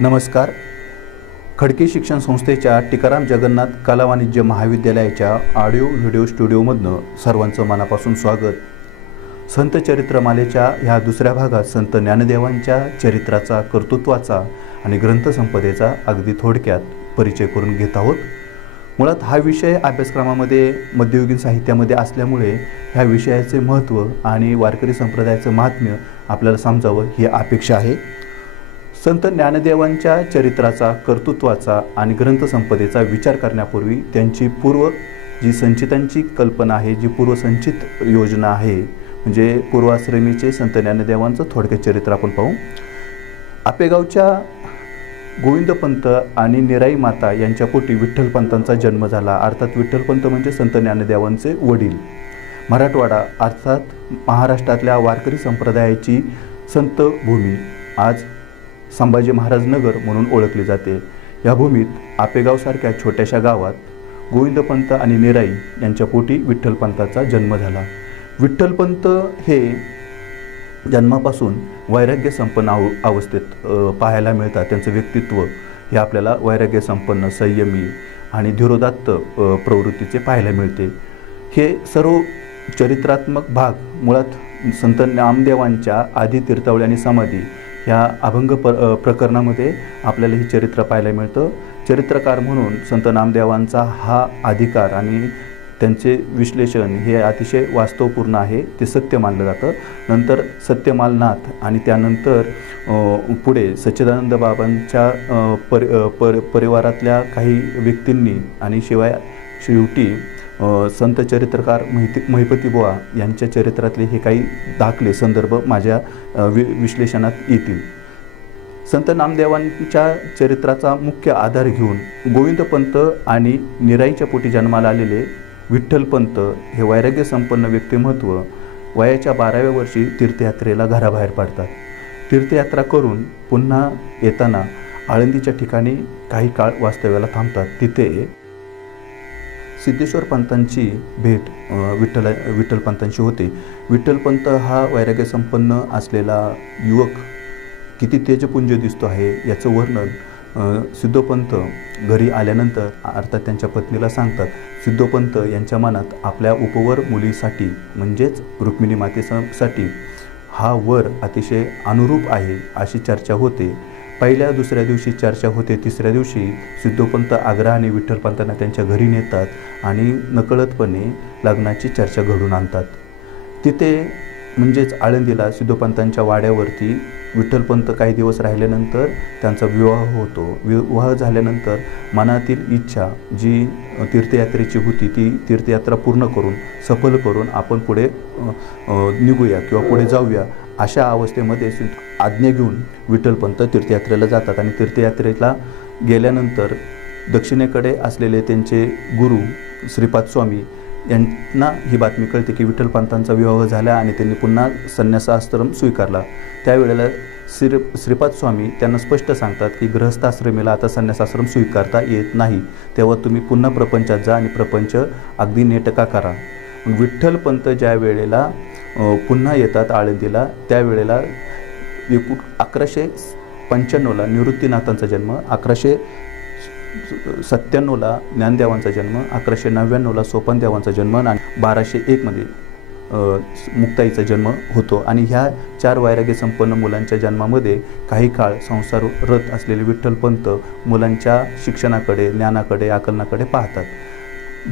नमस्कार. खडकी शिक्षण संस्थेच्या टिकाराम जगन्नाथ कला वाणिज्य महाविद्यालयाच्या ऑडिओ व्हिडिओ स्टुडिओमधनं सर्वांचं मनापासून स्वागत. संत चरित्रमालेच्या ह्या दुसऱ्या भागात संत ज्ञानदेवांच्या चरित्राचा, कर्तृत्वाचा आणि ग्रंथसंपदेचा अगदी थोडक्यात परिचय करून घेत आहोत. मुळात हा विषय अभ्यासक्रमामध्ये मध्ययुगीन साहित्यामध्ये असल्यामुळे ह्या विषयाचे महत्त्व आणि वारकरी संप्रदायाचं महात्म्य आपल्याला समजावं ही अपेक्षा आहे. संत ज्ञानदेवांच्या चरित्राचा, कर्तृत्वाचा आणि ग्रंथसंपदेचा विचार करण्यापूर्वी त्यांची जी संचितांची कल्पना आहे, जी पूर्वसंचित योजना आहे, म्हणजे पूर्वाश्रमीचे संत ज्ञानदेवांचं थोडक्यात चरित्र आपण पाहू. आपेगावच्या गोविंदपंत आणि निराई माता यांच्या पोटी विठ्ठलपंतांचा जन्म झाला. अर्थात विठ्ठलपंत म्हणजे संत ज्ञानदेवांचे वडील. मराठवाडा अर्थात महाराष्ट्रातल्या वारकरी संप्रदायाची संत भूमी आज संभाजी महाराज नगर म्हणून ओळखली जाते. या भूमीत आपेगावसारख्या छोट्याशा गावात गोविंदपंत आणि निराई यांच्या पोटी विठ्ठलपंताचा जन्म झाला. विठ्ठलपंत हे जन्मापासून वैराग्य संपन्न अवस्थेत पाहायला मिळतात. त्यांचं व्यक्तित्व हे आपल्याला वैराग्य संपन्न, संयमी आणि धीरोदात्त प्रवृत्तीचे पाहायला मिळते. हे सर्व चरित्रात्मक भाग मुळात संत नामदेवांच्या आदी तीर्थावळी आणि समाधी ह्या अभंग प्रकरणामध्ये आपल्याला ही चरित्र पाहायला मिळतं. चरित्रकार म्हणून संत नामदेवांचा हा अधिकार आणि त्यांचे विश्लेषण हे अतिशय वास्तवपूर्ण आहे, ते सत्य मानलं जातं. नंतर सत्यमालनाथ आणि त्यानंतर पुढे सच्चिदानंद बाबांच्या परिवारातल्या काही व्यक्तींनी आणि शिवाय शेवटी संत चरित्रकार महिपती बुवा यांच्या चरित्रातले हे काही दाखले, संदर्भ माझ्या विश्लेषणात येतील. संत नामदेवांच्या चरित्राचा मुख्य आधार घेऊन गोविंदपंत आणि निराईच्या पोटी जन्माला आलेले विठ्ठलपंत हे वैराग्य संपन्न व्यक्तिमत्व वयाच्या 12व्या वर्षी तीर्थयात्रेला घराबाहेर पडतात. तीर्थयात्रा करून पुन्हा येताना आळंदीच्या ठिकाणी काही काळ वास्तव्याला थांबतात. तिथे सिद्धेश्वर पंतांची भेट विठ्ठलपंतांशी होते. विठ्ठलपंत हा वैराग्य संपन्न असलेला युवक किती तेजपुंज दिसतो आहे याचं वर्णन सिद्धोपंत घरी आल्यानंतर अर्थात त्यांच्या पत्नीला सांगतात. सिद्धोपंत यांच्या मनात आपल्या उपवर मुलीसाठी म्हणजेच रुक्मिणी मातेसाठी हा वर अतिशय अनुरूप आहे अशी चर्चा होते. पहिल्या दुसऱ्या दिवशी चर्चा होते. तिसऱ्या दिवशी सिद्धोपंत आग्रहाने विठ्ठलपंतांना त्यांच्या घरी नेतात आणि नकळतपणे लग्नाची चर्चा घडून आणतात. तिथे म्हणजेच आळंदीला सिद्धोपंतांच्या वाड्यावरती विठ्ठलपंत काही दिवस राहिल्यानंतर त्यांचा विवाह होतो. विवाह झाल्यानंतर मनातील इच्छा जी तीर्थयात्रेची होती ती तीर्थयात्रा पूर्ण करून, सफल करून आपण पुढे निघूया किंवा पुढे जाऊया अशा अवस्थेमध्ये आज्ञा घेऊन विठ्ठलपंत तीर्थयात्रेला जातात. आणि तीर्थयात्रेला गेल्यानंतर दक्षिणेकडे असलेले त्यांचे गुरु श्रीपाद स्वामी यांना ही बातमी कळते की विठ्ठलपंतांचा विवाह झाला आणि त्यांनी पुन्हा संन्यासाश्रम स्वीकारला. त्यावेळेला श्रीपाद स्वामी त्यांना स्पष्ट सांगतात की गृहस्थाश्रमीला आता संन्यासाश्रम स्वीकारता येत नाही, तेव्हा तुम्ही पुन्हा प्रपंचात जा आणि प्रपंच अगदी नेटका करा. विठ्ठलपंत ज्या वेळेला पुन्हा येतात आळंदीला त्यावेळेला 1195ला निवृत्तीनाथांचा जन्म, 1197ला ज्ञानदेवांचा जन्म, 1199ला सोपानदेवांचा जन्म आणि 1201मध्ये मुक्ताईचा जन्म होतो. आणि ह्या 4 वैराग्य संपन्न मुलांच्या जन्मामध्ये काही काळ संसाररत असलेले विठ्ठलपंत मुलांच्या शिक्षणाकडे, ज्ञानाकडे, आकलनाकडे पाहतात.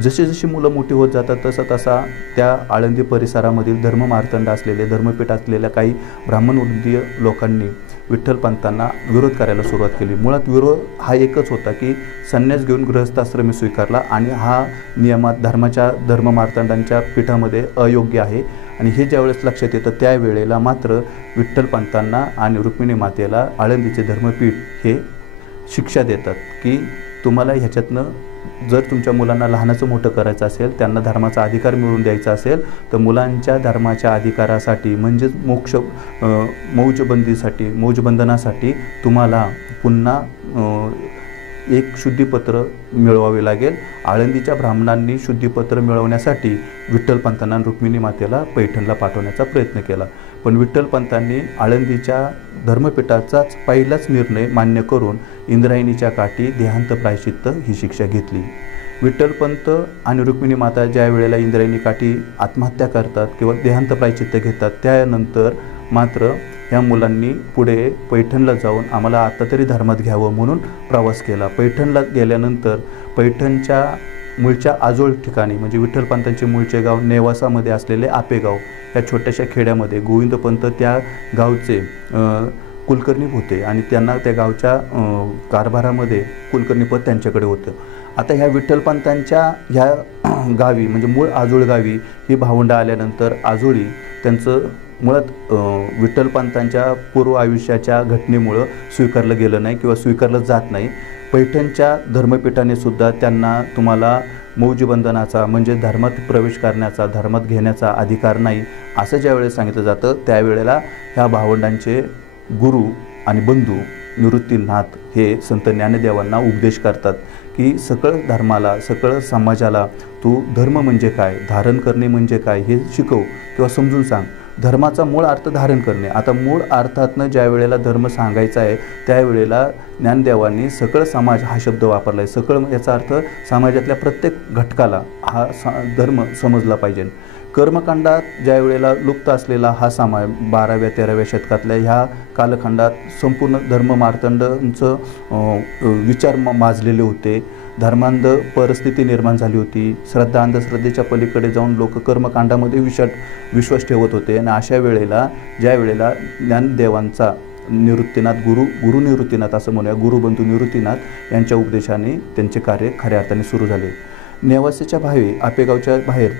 जशी जशी मुलं मोठी होत जातात तसा त्या आळंदी परिसरामधील धर्ममार्तंड असलेले, धर्मपीठ असलेल्या काही ब्राह्मणवर्गीय लोकांनी विठ्ठलपंतांना विरोध करायला सुरुवात केली. मुळात विरोध हा एकच होता की संन्यास घेऊन गृहस्थाश्रमी स्वीकारला आणि हा नियमात धर्ममार्तंडांच्या पीठामध्ये अयोग्य आहे. आणि हे ज्यावेळेस लक्षात येतं त्यावेळेला मात्र विठ्ठलपंतांना आणि रुक्मिणी मातेला आळंदीचे धर्मपीठ हे शिक्षा देतात की तुम्हाला ह्याच्यातनं जर तुमच्या मुलांना लहानाचं मोठं करायचं असेल, त्यांना धर्माचा अधिकार मिळवून द्यायचा असेल तर मुलांच्या धर्माच्या अधिकारासाठी म्हणजेच मौजबंधनासाठी तुम्हाला पुन्हा एक शुद्धीपत्र मिळवावे लागेल. आळंदीच्या ब्राह्मणांनी शुद्धीपत्र मिळवण्यासाठी विठ्ठलपंतांना रुक्मिणी मातेला पैठणला पाठवण्याचा प्रयत्न केला. पण विठ्ठलपंतांनी आळंदीच्या धर्मपीठाचाच पहिलाच निर्णय मान्य करून इंद्रायणीच्या काठी देहांत प्रायश्चित्त ही शिक्षा घेतली. विठ्ठलपंत आणि रुक्मिणी माता ज्या वेळेला इंद्रायणी काठी आत्महत्या करतात किंवा देहांत प्रायश्चित्त घेतात, त्यानंतर मात्र ह्या मुलांनी पुढे पैठणला जाऊन आम्हाला आता तरी धर्मात घ्यावं म्हणून प्रवास केला. पैठणला गेल्यानंतर पैठणच्या मूळच्या आजोळ ठिकाणी म्हणजे विठ्ठलपंतांचे मूळचे गाव नेवासामध्ये असलेले आपेगाव या छोट्याशा खेड्यामध्ये गोविंदपंत त्या गावचे कुलकर्णी होते आणि त्यांना त्या गावच्या कारभारामध्ये कुलकर्णीपद त्यांच्याकडे होतं. आता ह्या विठ्ठलपंतांच्या ह्या गावी म्हणजे मूळ आजोळ गावी ही भावंडं आल्यानंतर आजोळी त्यांचं मुळात विठ्ठलपंतांच्या पूर्व आयुष्याच्या घटनेमुळं स्वीकारलं गेलं नाही किंवा स्वीकारलं जात नाही. पैठणच्या धर्मपीठाने सुद्धा त्यांना तुम्हाला मौजीबंधनाचा म्हणजे धर्मात प्रवेश करण्याचा, धर्मात घेण्याचा अधिकार नाही असं ज्यावेळेस सांगितलं जातं, त्यावेळेला ह्या भावंडांचे गुरु आणि बंधू निवृत्तीनाथ हे संत ज्ञानदेवांना उपदेश करतात की सकळ धर्माला, सकळ समाजाला तू धर्म म्हणजे काय, धारण करणे म्हणजे काय हे शिकव किंवा समजून सांग. धर्माचा मूळ अर्थ धारण करणे. आता मूळ अर्थातनं ज्या वेळेला धर्म सांगायचा आहे त्यावेळेला ज्ञानदेवांनी सकळ समाज हा शब्द वापरला आहे. सकळ याचा अर्थ समाजातल्या प्रत्येक घटकाला हा धर्म समजला पाहिजे. कर्मकांडात ज्या वेळेला लुप्त असलेला हा समाज 12व्या-13व्या शतकातल्या ह्या कालखंडात संपूर्ण धर्म मार्तंडांचं विचार माजलेले होते. धर्मांध परिस्थिती निर्माण झाली होती. श्रद्धा अंधश्रद्धेच्या पलीकडे जाऊन लोक कर्मकांडामध्ये विश्वास ठेवत होते आणि अशा वेळेला ज्या वेळेला ज्ञानदेवांचा निवृत्तीनाथ गुरु निवृत्तीनाथ असं म्हणूया, गुरुबंधू निवृत्तीनाथ यांच्या उपदेशाने त्यांचे कार्य खऱ्या अर्थाने सुरू झाले. नेवासेच्या भावी आपेगावच्या बाहेर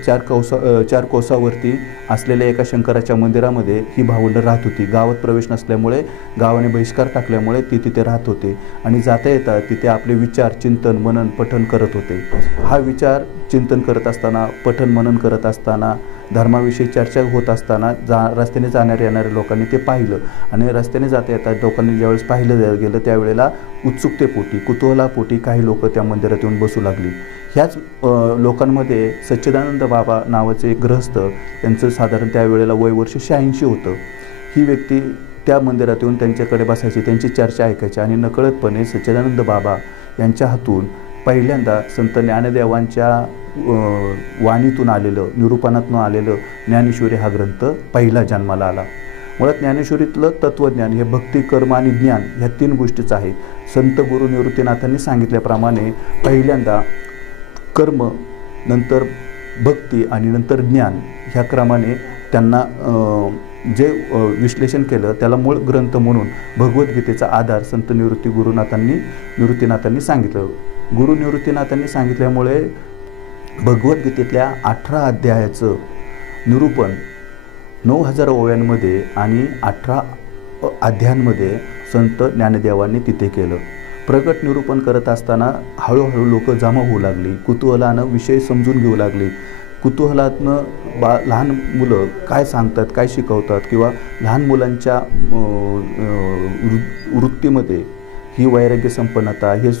चार कोसावरती असलेल्या एका शंकराच्या मंदिरामध्ये ही भावंडं राहत होती. गावात प्रवेश नसल्यामुळे गावाने बहिष्कार टाकल्यामुळे ती तिथे राहत होते आणि जाता येता तिथे आपले विचार, चिंतन, मनन, पठन करत होते. हा विचार चिंतन करत असताना, पठन मनन करत असताना, धर्माविषयी चर्चा होत असताना रस्त्याने जाणाऱ्या येणाऱ्या लोकांनी ते पाहिलं आणि रस्त्याने जाता येता लोकांनी ज्यावेळेस पाहिलं गेलं त्यावेळेला उत्सुकतेपोटी, कुतूहलापोटी काही लोक त्या मंदिरात येऊन बसू लागली. ह्याच लोकांमध्ये सच्चिदानंद बाबा नावाचे एक गृहस्थ, त्यांचं साधारण त्यावेळेला वय वर्ष 86 होतं. ही व्यक्ती त्या मंदिरात येऊन त्यांच्याकडे बसायची, त्यांची चर्चा ऐकायची आणि नकळतपणे सच्चिदानंद बाबा यांच्या हातून पहिल्यांदा संत ज्ञानदेवांच्या वाणीतून आलेलं, निरूपणातून आलेलं ज्ञानेश्वरी हा ग्रंथ पहिला जन्माला आला. मुळात ज्ञानेश्वरीतलं तत्त्वज्ञान हे भक्ती, कर्म आणि ज्ञान ह्या 3 गोष्टीच आहेत. संत गुरु निवृत्तीनाथांनी सांगितल्याप्रमाणे पहिल्यांदा कर्म, नंतर भक्ती आणि नंतर ज्ञान ह्या क्रमाने त्यांना जे विश्लेषण केलं त्याला मूळ ग्रंथ म्हणून भगवद्गीतेचा आधार संत निवृत्तीनाथांनी सांगितलं. गुरु निवृत्तीनाथांनी सांगितल्यामुळे भगवद्गीतेतल्या 18 अध्यायाचं निरूपण 9000 ओव्यांमध्ये आणि 18 अध्यायांमध्ये संत ज्ञानदेवांनी तिथे केलं. प्रगट निरूपण करत असताना हळूहळू लोक जमा होऊ लागली, कुतूहलानं विषय समजून घेऊ लागली. कुतूहलातनं लहान मुलं काय सांगतात, काय शिकवतात किंवा लहान मुलांच्या वृत्तीमध्ये ही वैराग्य संपन्नता, हे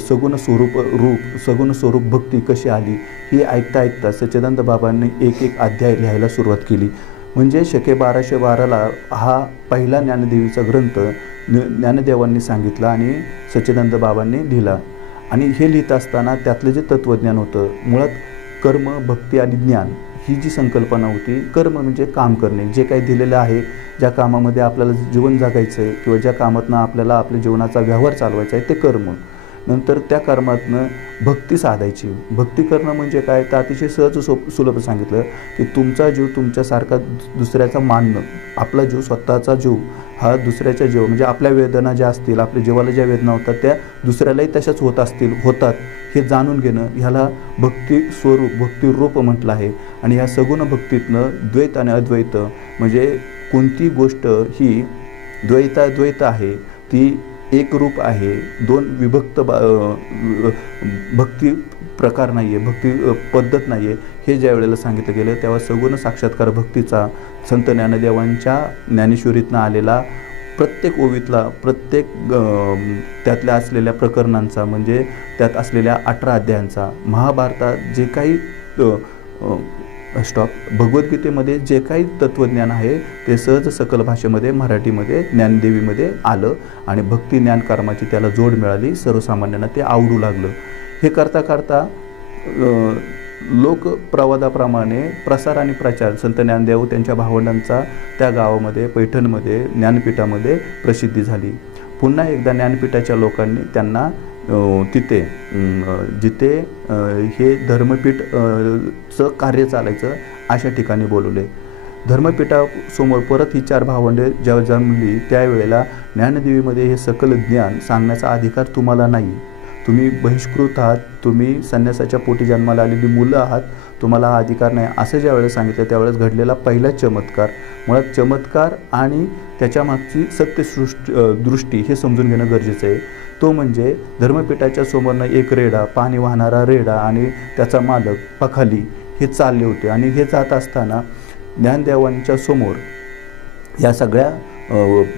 सगुण स्वरूप भक्ती कशी आली ही ऐकता ऐकता सच्चिदानंद बाबांनी एक अध्याय लिहायला सुरुवात केली. म्हणजे शके 1212ला हा पहिला ज्ञानदेवीचा ग्रंथ ज्ञानदेवांनी सांगितला आणि सच्चिदानंद बाबांनी लिहिला. आणि हे लिहित असताना त्यातलं जे तत्त्वज्ञान होतं, मुळात कर्म, भक्ती आणि ज्ञान ही जी संकल्पना होती, कर्म म्हणजे काम करणे, जे काही दिलेलं आहे, ज्या कामामध्ये आपल्याला जीवन जगायचं आहे किंवा ज्या कामातनं आपल्याला आपल्या जीवनाचा व्यवहार चालवायचा आहे ते कर्म. नंतर त्या कर्मातनं भक्ती साधायची. भक्ती करणं म्हणजे काय तर अतिशय सहज सुलभ सांगितलं की तुमचा जीव तुमच्यासारखा दुसऱ्याचा मानणं, आपला जीव, स्वतःचा जीव हा दुसऱ्याच्या जीव म्हणजे आपल्या वेदना ज्या असतील, आपल्या जीवाला ज्या वेदना होतात त्या दुसऱ्यालाही तशाच होतात हे जाणून घेणं, ह्याला भक्ती स्वरूप, भक्ती रूप म्हटलं आहे. आणि ह्या सगुण भक्तीतनं द्वैत आणि अद्वैत म्हणजे कोणती गोष्ट ही द्वैत आहे, ती एक रूप आहे, 2 विभक्त भक्ती प्रकार नाही आहे, भक्ती पद्धत नाही आहे, हे ज्या वेळेला सांगितलं गेलं तेव्हा सगुण साक्षात्कार भक्तीचा संत ज्ञानदेवांच्या ज्ञानेश्वरीतनं आलेला प्रत्येक ओवीतला, प्रत्येक त्यातल्या असलेल्या प्रकरणांचा म्हणजे त्यात असलेल्या 18 अध्यायांचा, महाभारतात जे काही भगवद्गीतेमध्ये जे काही तत्त्वज्ञान आहे ते सहज सकल भाषेमध्ये मराठीमध्ये ज्ञानदेवीमध्ये आलं आणि भक्ती ज्ञान कर्माची त्याला जोड मिळाली, सर्वसामान्यांना ते आवडू लागलं. हे करता करता लोकप्रवादाप्रमाणे प्रसार आणि प्रचार संत ज्ञानदेव त्यांच्या भावंडांचा त्या गावामध्ये पैठणमध्ये ज्ञानपीठामध्ये प्रसिद्धी झाली. पुन्हा एकदा ज्ञानपीठाच्या लोकांनी त्यांना तिथे जिथे हे धर्मपीठ चं कार्य चालायचं अशा ठिकाणी बोलवले. धर्मपीठासमोर परत ही 4 भावंडे जेव्हा जमली त्यावेळेला ज्ञानदेवीमध्ये हे सकल ज्ञान सांगण्याचा अधिकार तुम्हाला नाही, तुम्ही बहिष्कृत आहात, तुम्ही संन्यासाच्या पोटी जन्माला आलेली मुलं आहात, तुम्हाला हा अधिकार नाही असं ज्यावेळेस सांगितलं त्यावेळेस घडलेला पहिला चमत्कार, मुळात चमत्कार आणि त्याच्यामागची दृष्टी हे समजून घेणं गरजेचं आहे. तो म्हणजे धर्मपीठाच्या समोरनं एक रेडा, पाणी वाहणारा रेडा आणि त्याचा मालक पखाली हे चालले होते आणि हे जात असताना ज्ञानदेवांच्या समोर या सगळ्या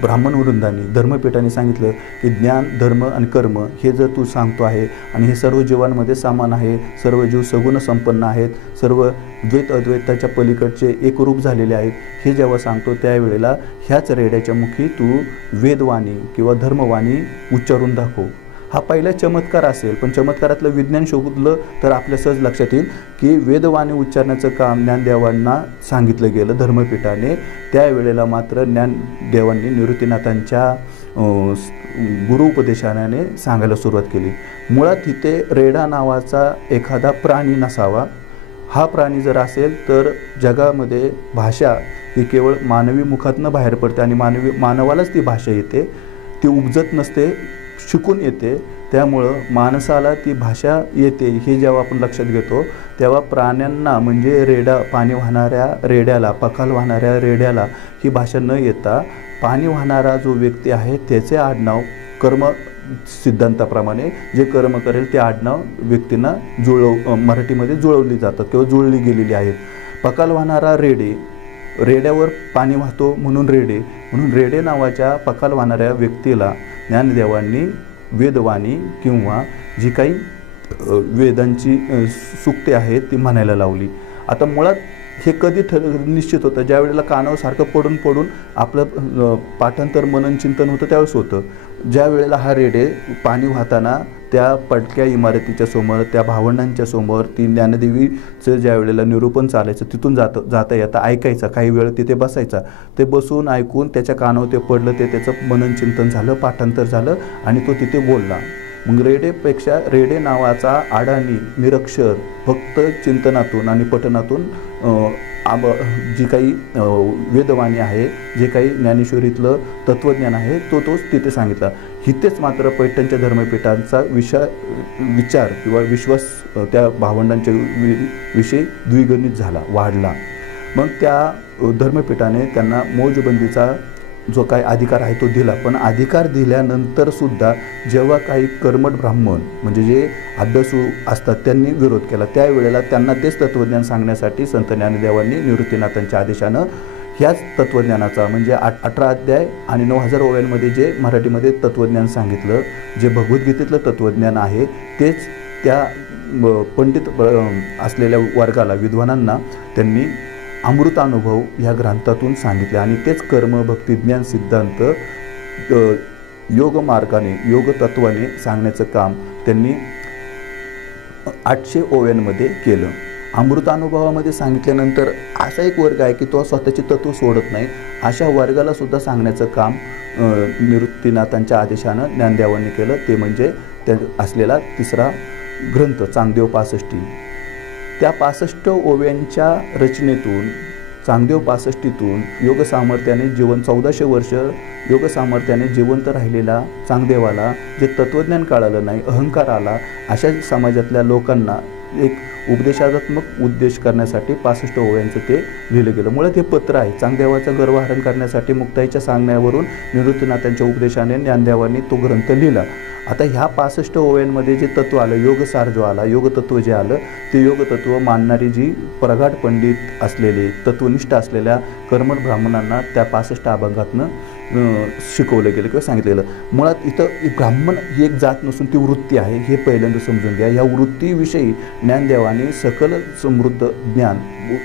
ब्राह्मण वृंदांनी धर्मपीठाने सांगितलं की ज्ञान, धर्म आणि कर्म हे जर तू सांगतो आहे आणि हे सर्व जीवांमध्ये समान आहे, सर्व जीव सगुण संपन्न आहेत, सर्व द्वैत अद्वैताच्या पलीकडचे एकरूप झालेले आहेत, हे जेव्हा सांगतो त्यावेळेला ह्याच रेड्याच्या मुखी तू वेदवाणी किंवा धर्मवाणी उच्चारून दाखव. हा पहिला चमत्कार असेल, पण चमत्कारातलं विज्ञान शोधलं तर आपल्या सहज लक्षात येईल की वेदवाणी उच्चारण्याचं काम ज्ञानदेवांना सांगितलं गेलं धर्मपीठाने. त्यावेळेला मात्र ज्ञानदेवांनी निवृत्तीनाथांच्या गुरुउपदेशाने सांगायला सुरुवात केली. मुळात इथे रेडा नावाचा एखादा प्राणी नसावा. हा प्राणी जर असेल तर जगामध्ये भाषा ही केवळ मानवी मुखातनं बाहेर पडते आणि मानवालाच ती भाषा येते, ती उपजत नसते, शिकून येते. त्यामुळं माणसाला ती भाषा येते हे जेव्हा आपण लक्षात घेतो तेव्हा प्राण्यांना म्हणजे रेडा, पाणी वाहणाऱ्या रेड्याला, पखाल वाहणाऱ्या रेड्याला ही भाषा न येता पाणी वाहणारा जो व्यक्ती आहे त्याचे आडनाव कर्म सिद्धांताप्रमाणे जे कर्म करेल ते आडनाव व्यक्तींना मराठीमध्ये जुळवली जातात किंवा जुळली गेलेली आहेत. पखाल वाहणारा रेड्यावर पाणी वाहतो म्हणून रेडे नावाच्या पखाल वाहणाऱ्या व्यक्तीला ज्ञानदेवांनी वेदवाणी किंवा जी काही वेदांची सूक्ते आहेत ती म्हणायला लावली. आता मुळात हे कधी निश्चित होतं ज्यावेळेला कानावर सारखं पडून आपलं पाठांतर मनन चिंतन होतं त्यावेळेस होतं. ज्या वेळेला हा रेडे पाणी वाहताना त्या पडक्या इमारतीच्या समोर त्या भावंडांच्या समोर ती ज्ञानदेवीचं ज्या वेळेला निरूपण चालायचं तिथून जाता येता ऐकायचा, काही वेळ तिथे बसायचा, ते बसून ऐकून त्याच्या कानावर ते पडलं, ते त्याचं मनन चिंतन झालं, पाठांतर झालं आणि तो तिथे बोलला. मग रेडेपेक्षा रेडे नावाचा आडाणी निरक्षर फक्त चिंतनातून आणि पठनातून जी काही वेदवाणी आहे, जे काही ज्ञानेश्वरीतलं तत्त्वज्ञान आहे तोच तिथे सांगितला. इथेच मात्र पैठणच्या धर्मपीठांचा विचार किंवा विश्वास त्या भावंडांच्या विषयी द्विगुणित झाला, वाढला. मग त्या धर्मपीठाने त्यांना मौजबंदीचा जो काही अधिकार आहे तो दिला. पण अधिकार दिल्यानंतरसुद्धा जेव्हा काही कर्मठ ब्राह्मण म्हणजे जे अभ्यासू असतात त्यांनी विरोध केला त्यावेळेला त्यांना तेच तत्त्वज्ञान सांगण्यासाठी संत ज्ञानदेवांनी निवृत्तीनाथांच्या आदेशानं ह्याच तत्त्वज्ञानाचा म्हणजे 18 अध्याय आणि 9000 ओव्यांमध्ये जे मराठीमध्ये तत्त्वज्ञान सांगितलं, जे भगवद्गीतेतलं तत्त्वज्ञान आहे तेच त्या पंडित असलेल्या वर्गाला, विद्वानांना त्यांनी अमृतानुभव ह्या ग्रंथातून सांगितले आणि तेच कर्म, भक्ती, ज्ञान सिद्धांत योग मार्गाने, योग तत्वाने सांगण्याचं काम त्यांनी 800 ओव्यांमध्ये केलं. अमृतानुभवामध्ये सांगितल्यानंतर असा एक वर्ग आहे की तो स्वतःची तत्व सोडत नाही, अशा वर्गाला सुद्धा सांगण्याचं काम निवृत्तीनाथांच्या आदेशानं ज्ञानदेवांनी केलं. ते म्हणजे त्या असलेला तिसरा ग्रंथ चांगदेव 65. त्या 65 ओव्यांच्या रचनेतून चांगदेव 65तून योग सामर्थ्याने 1400 वर्ष योग सामर्थ्याने जिवंत राहिलेला चांगदेवाला जे तत्त्वज्ञान कळालं नाही, अहंकार आला, अशा समाजातल्या लोकांना एक उपदेशात्मक उद्देश करण्यासाठी 65 ओव्यांचं ते लिहिलं गेलं. मुळात हे पत्र आहे चांगदेवाचं गर्वहरण करण्यासाठी मुक्ताईच्या सांगण्यावरून निवृत्तीनाथांच्या उपदेशाने ज्ञानदेवांनी तो ग्रंथ लिहिला. आता ह्या 65 ओव्यांमध्ये जे तत्व आलं, योगसार जो आला, योगतत्व जे आलं, ते योगतत्व मानणारी जी प्रगाढ पंडित असलेले, तत्वनिष्ठ असलेल्या कर्मठ ब्राह्मणांना त्या 65 अभंगातनं शिकवलं गेलं किंवा सांगितलं गेलं. मुळात इथं ब्राह्मण ही एक जात नसून ती वृत्ती आहे हे पहिल्यांदा समजून घ्या. या वृत्तीविषयी ज्ञानदेवाने सकल समृद्ध ज्ञान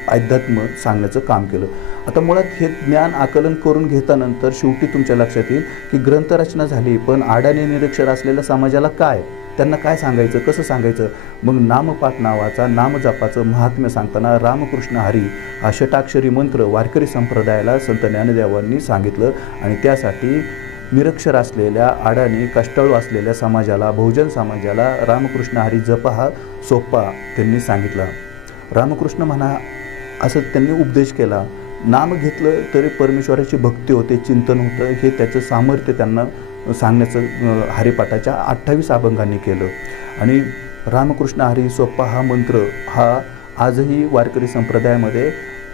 अध्यात्म सांगण्याचं काम केलं. आता मुळात हे ज्ञान आकलन करून घेतानंतर शेवटी तुमच्या लक्षात येईल की ग्रंथरचना झाली, पण अडाणी निरक्षर असलेल्या समाजाला काय, त्यांना काय सांगायचं, कसं सांगायचं. मग नामपाठ नावाचा नामजपाचं महात्म्य सांगताना रामकृष्ण हरी हा षटाक्षरी मंत्र वारकरी संप्रदायाला संत ज्ञानदेवांनी सांगितलं. आणि त्यासाठी निरक्षर असलेल्या अडाणी कष्टाळू असलेल्या समाजाला, बहुजन समाजाला रामकृष्ण हरी जप हा सोपा त्यांनी सांगितला. रामकृष्ण म्हणा असं त्यांनी उपदेश केला. नाम घेतलं तरी परमेश्वराची भक्ती होते, चिंतन होतं, हे त्याचं सामर्थ्य त्यांना सांगण्याचं हरिपाठाच्या 28 अभंगांनी केलं. आणि रामकृष्ण हरी सोप्पा हा मंत्र हा आजही वारकरी संप्रदायामध्ये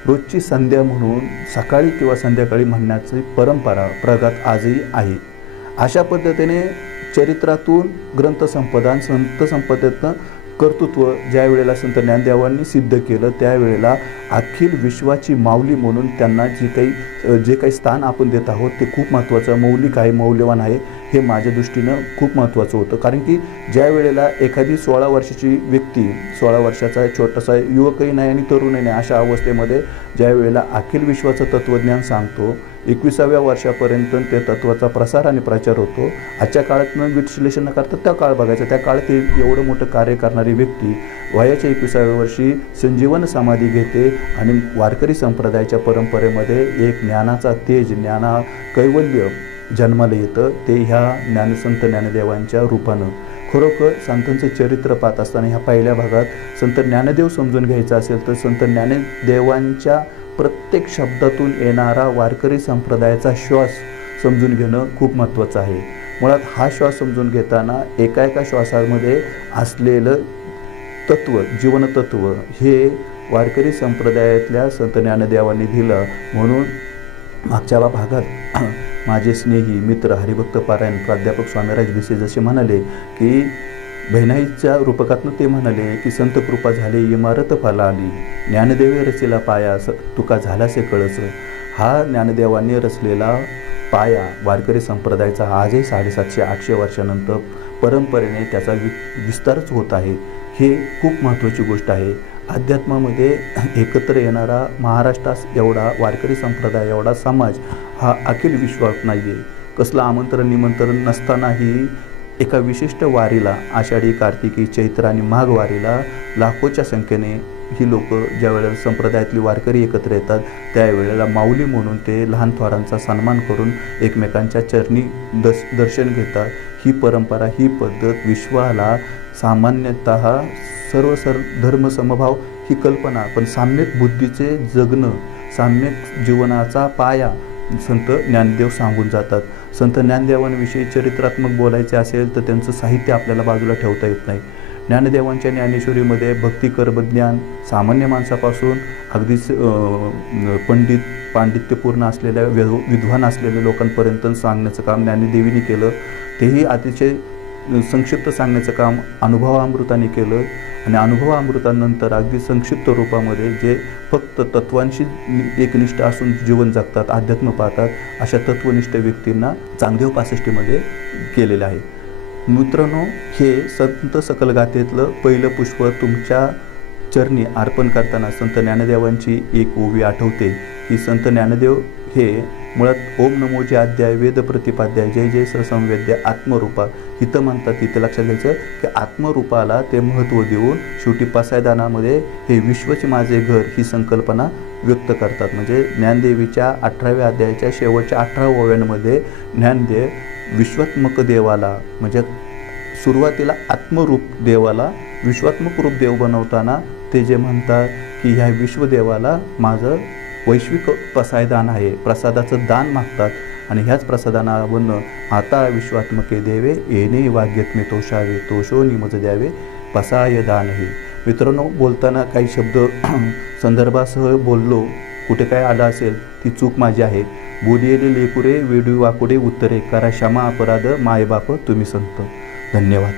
रोजची संध्या म्हणून सकाळी किंवा संध्याकाळी म्हणण्याची परंपरा प्रगत आजही आहे. अशा पद्धतीने चरित्रातून ग्रंथसंपदा, संत संपदेतनं कर्तृत्व ज्या वेळेला संत ज्ञानदेवांनी सिद्ध केलं त्यावेळेला अखिल विश्वाची माऊली म्हणून त्यांना जे काही स्थान आपण देत आहोत ते खूप महत्त्वाचं, मौलिक आहे, मौल्यवान आहे. हे माझ्या दृष्टीनं खूप महत्त्वाचं होतं. कारण की ज्या वेळेला एखादी 16 वर्षाची व्यक्ती, 16 वर्षाचा छोटासा युवकही नाही आणि तरुणही नाही, अशा अवस्थेमध्ये ज्या वेळेला अखिल विश्वाचं तत्त्वज्ञान सांगतो, 21व्या वर्षापर्यंत त्या तत्त्वाचा प्रसार आणि प्रचार होतो. आजच्या काळातनं विश्लेषण करता त्या काळ बघायचा, त्या काळात एवढं मोठं कार्य करणारी व्यक्ती वयाच्या 21व्या वर्षी संजीवन समाधी घेते आणि वारकरी संप्रदायाच्या परंपरेमध्ये एक ज्ञानाचा तेज, ज्ञाना कैवल्य जन्माला येतं. ते ह्या संत ज्ञानदेवांच्या रूपानं. खरोखर संतांचं चरित्र पाहत असताना ह्या पहिल्या भागात संत ज्ञानदेव समजून घ्यायचा असेल तर संत ज्ञानदेवांच्या प्रत्येक शब्दातून येणारा वारकरी संप्रदायाचा श्वास समजून घेणं खूप महत्त्वाचं आहे. मुळात हा श्वास समजून घेताना एका श्वासामध्ये असलेलं तत्त्व, जीवनतत्त्व हे वारकरी संप्रदायातल्या संत ज्ञानदेवांनी दिलं. म्हणून मागच्या भागात माझे स्नेही मित्र हरिभक्त पारायण प्राध्यापक स्वामीराज भिसे जसे म्हणाले की बहिणाईच्या रूपकातनं ते म्हणाले की संत कृपा झाली इमारत फलाली, ज्ञानदेवे रचेला पाया तुका झालासे कळस. हा ज्ञानदेवांनी रचलेला पाया वारकरी संप्रदायाचा आजही 750-800 वर्षानंतर परंपरेने त्याचा विस्तारच होत आहे. हे खूप महत्त्वाची गोष्ट आहे. अध्यात्मामध्ये एकत्र येणारा महाराष्ट्रात एवढा वारकरी संप्रदाय, एवढा समाज हा अखिल विश्वात नाही आहे. कसलं आमंत्रण निमंत्रण नसतानाही एका विशिष्ट वारीला, आषाढी, कार्तिकी, चैत्र आणि माघ वारीला लाखोच्या संख्येने ही लोक ज्या वेळेला संप्रदायातली वारकरी एकत्र येतात त्यावेळेला माऊली म्हणून ते लहान थोरांचा सन्मान करून एकमेकांच्या चरणी दर्शन घेतात. ही परंपरा, ही पद्धत विश्वाला सामान्यतः सर्व धर्मसमभाव ही कल्पना, पण साम्यक बुद्धीचे जगणं, साम्यक जीवनाचा पाया संत ज्ञानदेव सांगून जातात. संत ज्ञानदेवांविषयी चरित्रात्मक बोलायचे असेल तर त्यांचं साहित्य आपल्याला बाजूला ठेवता येत नाही. ज्ञानदेवांच्या ज्ञानेश्वरीमध्ये भक्ती कर्मज्ञान सामान्य माणसापासून अगदीच पांडित्यपूर्ण असलेल्या विद्वान असलेल्या लोकांपर्यंत सांगण्याचं काम ज्ञानदेवींनी केलं. तेही अतिशय संक्षिप्त सांगण्याचं काम अनुभवामृताने केलं. आणि अनुभवामृतानंतर अगदी संक्षिप्त रूपामध्ये जे फक्त तत्वांशी एकनिष्ठ असून जीवन जगतात, अध्यात्म पाहतात, अशा तत्वनिष्ठ व्यक्तींना चांगदेव 65मध्ये केलेलं आहे. मित्रांनो, हे संत सकलगाथेतलं पहिलं पुष्प तुमच्या चरणी अर्पण करताना संत ज्ञानदेवांची एक ओवी आठवते की संत ज्ञानदेव हे मुळात ओम नमोचे अध्याय, वेद प्रतिपाध्याय, जय जय सरसंवेद्य, आत्मरूपा इथं म्हणतात. इथं लक्षात घ्यायचं की आत्मरूपाला ते महत्त्व देऊन शेवटी पसायदानामध्ये हे विश्वचे माझे घर ही संकल्पना व्यक्त करतात. म्हणजे ज्ञानदेवीच्या 18व्या अध्यायाच्या शेवटच्या 18 ओव्यांमध्ये ज्ञानदेव विश्वात्मक देवाला, म्हणजे सुरुवातीला आत्मरूप देवाला विश्वात्मक रूप देव बनवताना ते जे म्हणतात की ह्या विश्वदेवाला माझं वैश्विक पसायदान आहे, प्रसादाचं दान मागतात. आणि ह्याच प्रसादानावरून आता विश्वात्मके देवे येणे वाग्यत्मे तोषावे, तोषो निमज द्यावे पसाय दान हे. मित्रांनो, बोलताना काही शब्द संदर्भासह बोललो, कुठे काय आलं असेल ती चूक माझी आहे. बोलियेले लेकुरे वेडू वाकुडे उत्तरे, करा क्षमा अपराध मायबाप तुम्ही संत. धन्यवाद.